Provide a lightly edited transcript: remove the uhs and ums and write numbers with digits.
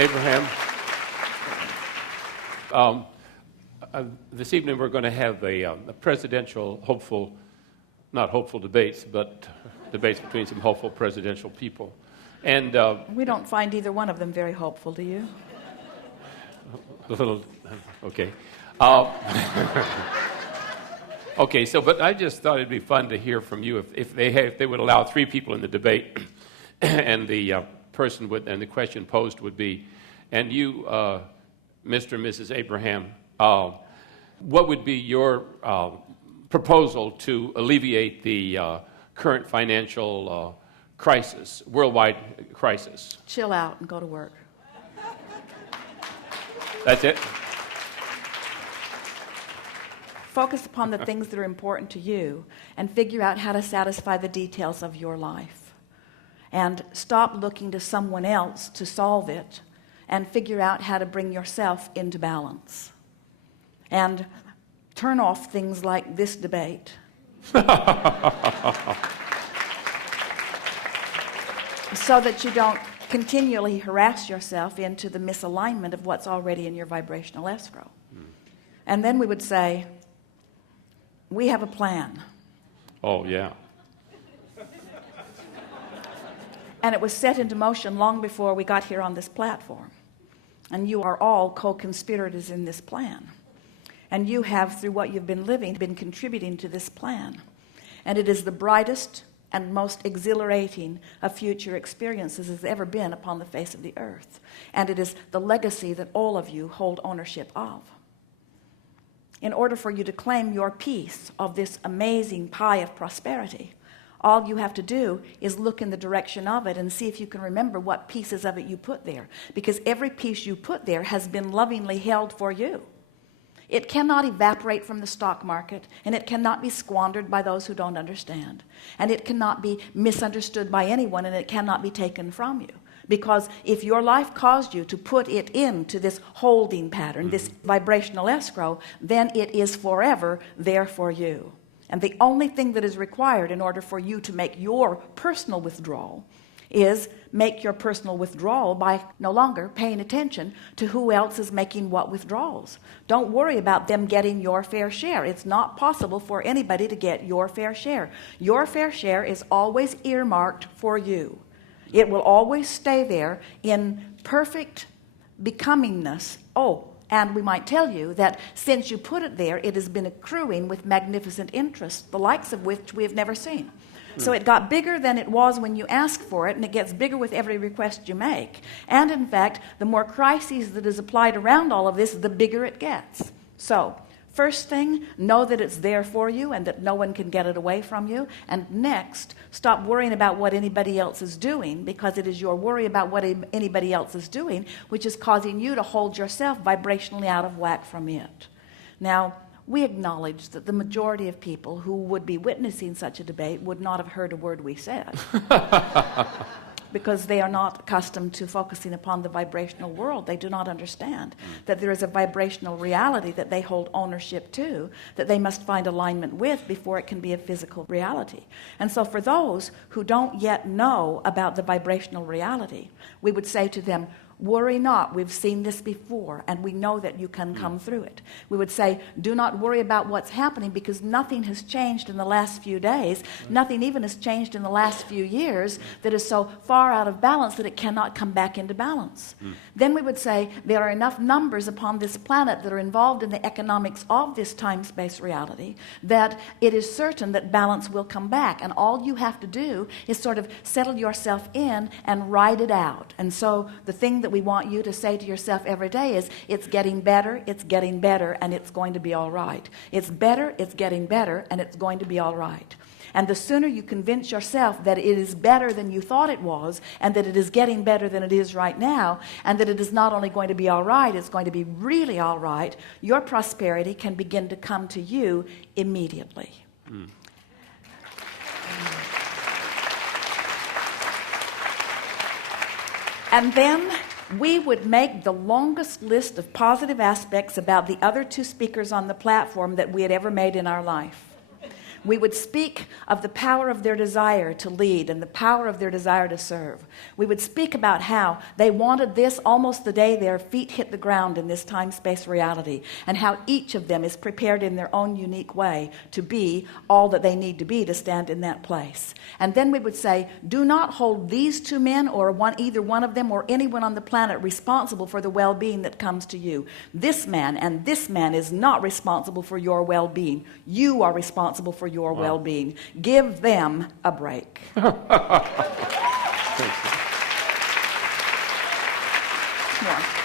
Abraham. This evening we're going to have a presidential not hopeful debates, but debates between some hopeful presidential people. And we don't find either one of them very hopeful, do you? A little, okay. Okay, but I just thought it'd be fun to hear from you if they would allow three people in the debate, and the the question posed would be, and you, Mr. and Mrs. Abraham, what would be your proposal to alleviate the current financial crisis, worldwide crisis? Chill out and go to work. That's it? Focus upon the things that are important to you and figure out how to satisfy the details of your life. And stop looking to someone else to solve it and figure out how to bring yourself into balance. And turn off things like this debate. So that you don't continually harass yourself into the misalignment of what's already in your vibrational escrow. And then we would say, we have a plan. Oh, yeah. And it was set into motion long before we got here on this platform. And you are all co-conspirators in this plan. And you have, through what you've been living, been contributing to this plan. And it is the brightest and most exhilarating of future experiences has ever been upon the face of the earth. And it is the legacy that all of you hold ownership of. In order for you to claim your piece of this amazing pie of prosperity, all you have to do is look in the direction of it and see if you can remember what pieces of it you put there. Because every piece you put there has been lovingly held for you. It cannot evaporate from the stock market, and it cannot be squandered by those who don't understand. And it cannot be misunderstood by anyone, and it cannot be taken from you. Because if your life caused you to put it into this holding pattern, this vibrational escrow, then it is forever there for you. And the only thing that is required in order for you to make your personal withdrawal is make your personal withdrawal by no longer paying attention to who else is making what withdrawals. Don't worry about them getting your fair share. It's not possible for anybody to get your fair share. Your fair share is always earmarked for you. It will always stay there in perfect becomingness. Oh, and we might tell you that since you put it there, it has been accruing with magnificent interest, the likes of which we have never seen. So it got bigger than it was when you ask for it, and it gets bigger with every request you make. And in fact, the more crises that is applied around all of this, the bigger it gets. So first thing, know that it's there for you and that no one can get it away from you. And next, stop worrying about what anybody else is doing, because it is your worry about what anybody else is doing which is causing you to hold yourself vibrationally out of whack from it. Now, we acknowledge that the majority of people who would be witnessing such a debate would not have heard a word we said. Because they are not accustomed to focusing upon the vibrational world. They do not understand that there is a vibrational reality that they hold ownership to, that they must find alignment with before it can be a physical reality. And so for those who don't yet know about the vibrational reality, we would say to them, worry not, we've seen this before, and we know that you can come through it. We would say, do not worry about what's happening, because nothing has changed in the last few days. Nothing even has changed in the last few years that is so far out of balance that it cannot come back into balance. Then we would say, there are enough numbers upon this planet that are involved in the economics of this time-space reality that it is certain that balance will come back. And all you have to do is sort of settle yourself in and ride it out. And so the thing that we want you to say to yourself every day is, it's getting better, and it's going to be all right. It's better, it's getting better, and it's going to be all right. And the sooner you convince yourself that it is better than you thought it was, and that it is getting better than it is right now, and that it is not only going to be all right, it's going to be really all right, your prosperity can begin to come to you immediately. And then we would make the longest list of positive aspects about the other two speakers on the platform that we had ever made in our life. We would speak of the power of their desire to lead and the power of their desire to serve. We would speak about how they wanted this almost the day their feet hit the ground in this time-space reality, and how each of them is prepared in their own unique way to be all that they need to be to stand in that place. And then we would say, do not hold these two men or either one of them or anyone on the planet responsible for the well-being that comes to you. This man and this man is not responsible for your well-being. You are responsible for your well-being. Give them a break. Thank you. More.